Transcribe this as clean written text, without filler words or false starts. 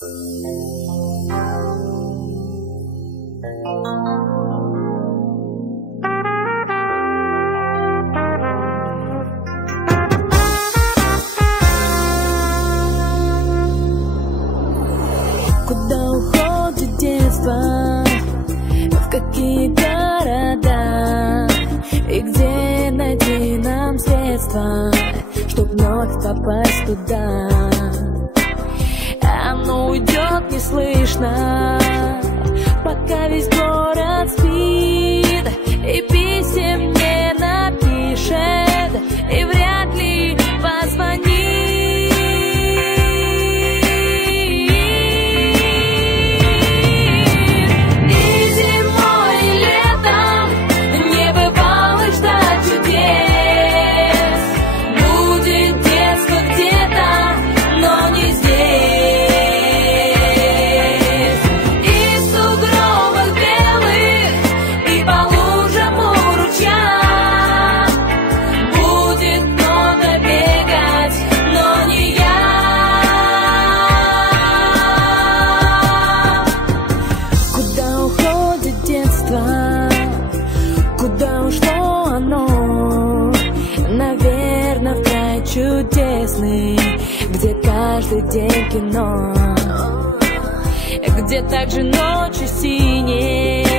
Куда уходит детство, в какие города, и где найти нам средства, чтоб вновь попасть туда? Оно уйдет неслышно, пока весь город спит, и писем не напишет, и вряд ли позвонит. Куда ушло оно? Наверное, в край чудесный, где каждый день кино, где также ночи синие,